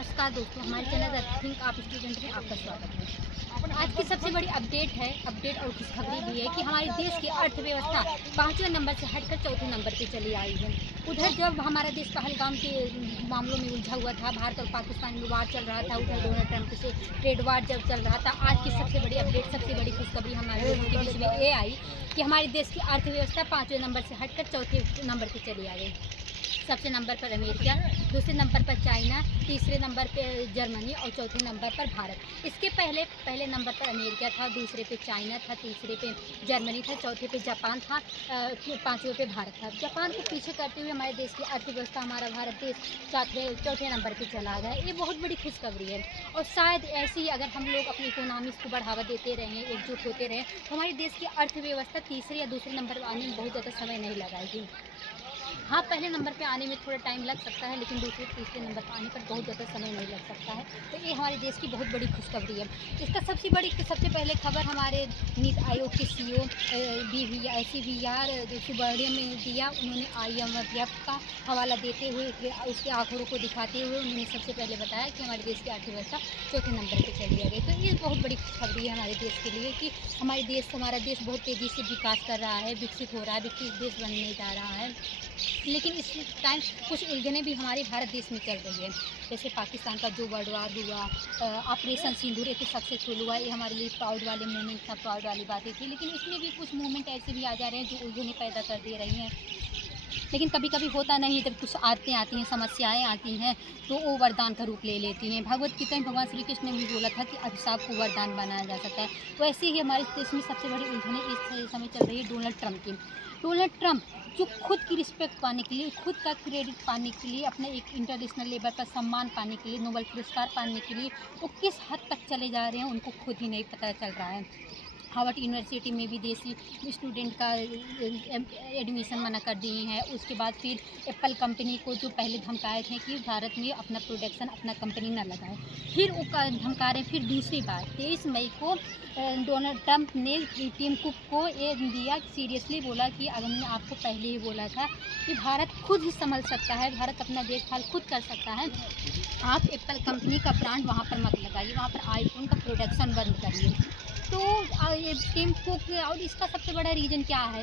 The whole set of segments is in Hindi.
नमस्कार दोस्तों, हमारे चैनल थिंक आप स्टूडेंट में आपका स्वागत है। आज की सबसे बड़ी अपडेट और खुशखबरी भी है कि हमारे देश की अर्थव्यवस्था 5वें नंबर से हटकर चौथे नंबर पे चली आई है। उधर जब हमारा देश पहलगाम के मामलों में उलझा हुआ था, भारत और पाकिस्तान में वार चल रहा था, उधर डोनाल्ड ट्रंप से ट्रेड वार जब चल रहा था, आज की सबसे बड़ी अपडेट, सबसे बड़ी खुशखबरी हमारे लोगों के बीच में ये आई कि हमारे देश की अर्थव्यवस्था 5वें नंबर से हटकर चौथे नंबर पर चली आ गई। सबसे नंबर पर अमेरिका, दूसरे नंबर पर चाइना, तीसरे नंबर पर जर्मनी और चौथे नंबर पर भारत। इसके पहले नंबर पर अमेरिका था, दूसरे पे चाइना था, तीसरे पे जर्मनी था, चौथे पे जापान था, पांचवें पे भारत था। जापान को पीछे करते हुए हमारे देश की अर्थव्यवस्था, हमारा भारत देश चौथे नंबर पर चला गया। ये बहुत बड़ी खुशखबरी है और शायद ऐसी अगर हम लोग अपनी इकोनॉमिक्स को बढ़ावा देते रहें, एकजुट होते रहें, तो हमारे देश की अर्थव्यवस्था तीसरे या दूसरे नंबर पर आने में बहुत ज़्यादा समय नहीं लगाएगी। हाँ, पहले नंबर पे आने में थोड़ा टाइम लग सकता है, लेकिन दूसरे तीसरे नंबर पर आने पर बहुत ज़्यादा समय नहीं लग सकता है। तो ये हमारे देश की बहुत बड़ी खुशखबरी है। इसका सबसे पहले खबर हमारे नीति आयोग के CEO CVR सुब्रमण्यम ने दिया। उन्होंने IMF का हवाला देते हुए उसके आंकड़ों को दिखाते हुए उन्होंने सबसे पहले बताया कि हमारे देश की अर्थव्यवस्था चौथे नंबर पर चली आ गई। तो ये बहुत बड़ी खुशखबरी है हमारे देश के लिए कि हमारा देश बहुत तेज़ी से विकास कर रहा है, विकसित हो रहा है, विकसित देश बनने जा रहा है। लेकिन इस टाइम कुछ उलझनें भी हमारे भारत देश में चल रही है। जैसे पाकिस्तान का जो वर्ल्ड वार हुआ, ऑपरेशन सिंदूर एक सक्सेसफुल हुआ, ये हमारे लिए प्राउड वाले मोमेंट था, प्राउड वाली बातें थी। लेकिन इसमें भी कुछ मोमेंट ऐसे भी आ जा रहे हैं जो उलझनें पैदा कर दे रही हैं। लेकिन कभी कभी होता नहीं है, जब कुछ आती हैं, समस्याएं आती हैं, तो वो वरदान का रूप ले लेती हैं। भगवत गीता में भगवान श्री कृष्ण ने भी बोला था कि अभिशाप को वरदान बनाया जा सकता है। वैसे ही हमारे देश में सबसे बड़ी उलझनें इस समय चल रही है डोनाल्ड ट्रंप की। डोनाल्ड ट्रंप जो खुद की रिस्पेक्ट पाने के लिए, खुद का क्रेडिट पाने के लिए, अपने एक इंटरनेशनल लेवल पर सम्मान पाने के लिए, नोबेल पुरस्कार पाने के लिए वो किस हद तक चले जा रहे हैं उनको खुद ही नहीं पता चल रहा है। हार्वर्ड यूनिवर्सिटी में विदेशी स्टूडेंट का एडमिशन मना कर दिए हैं। उसके बाद फिर एप्पल कंपनी को जो पहले धमकाए थे कि भारत में अपना प्रोडक्शन, अपना कंपनी न लगाए, फिर वो धमका रहे। फिर दूसरी बार 23 मई को डोनाल्ड ट्रंप ने टिम कुक को ये दिया, सीरियसली बोला कि अगर मैंने आपको पहले ही बोला था कि भारत खुद ही संभल सकता है, भारत अपना देखभाल खुद कर सकता है, आप एप्पल कंपनी का ब्रांड वहाँ पर मत लगाइए, वहाँ पर आईफोन का प्रोडक्शन बंद करिए। तो ये टिम कुक, और इसका सबसे बड़ा रीज़न क्या है?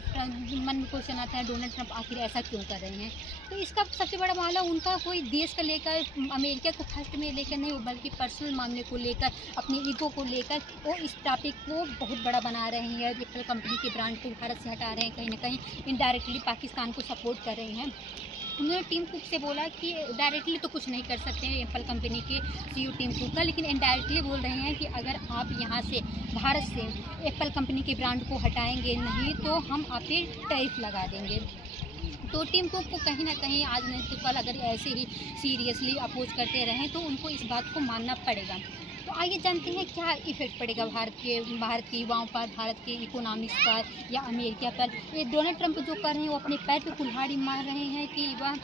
मन में क्वेश्चन आता है डोनाल्ड ट्रंप आखिर ऐसा क्यों कर रहे हैं? तो इसका सबसे बड़ा मामला उनका कोई देश का लेकर, अमेरिका को फर्स्ट में लेकर नहीं, बल्कि पर्सनल मामले को लेकर, अपनी ईगो को लेकर वो इस टॉपिक को बहुत बड़ा बना रहे हैं। एप्पल कंपनी के ब्रांड को भारत से हटा रहे हैं, कहीं ना कहीं इनडायरेक्टली पाकिस्तान को सपोर्ट कर रहे हैं। उन्होंने टिम कुक से बोला कि डायरेक्टली तो कुछ नहीं कर सकते हैं एप्पल कंपनी के CEO टिम कुक का, लेकिन इनडायरेक्टली बोल रहे हैं कि अगर आप यहाँ से भारत से एप्पल कंपनी के ब्रांड को हटाएंगे नहीं तो हम आप पे टैरिफ लगा देंगे। तो टिम कुक को कहीं ना कहीं आज नहीं तो कल अगर ऐसे ही सीरियसली अपोज करते रहें तो उनको इस बात को मानना पड़ेगा। तो आइए जानते हैं क्या इफेक्ट पड़ेगा भारत के युवाओं पर, भारत के इकोनॉमिक्स पर या अमेरिका पर। ये डोनाल्ड ट्रंप जो कर रहे हैं वो अपने पैर पे कुल्हाड़ी मार रहे हैं कि वह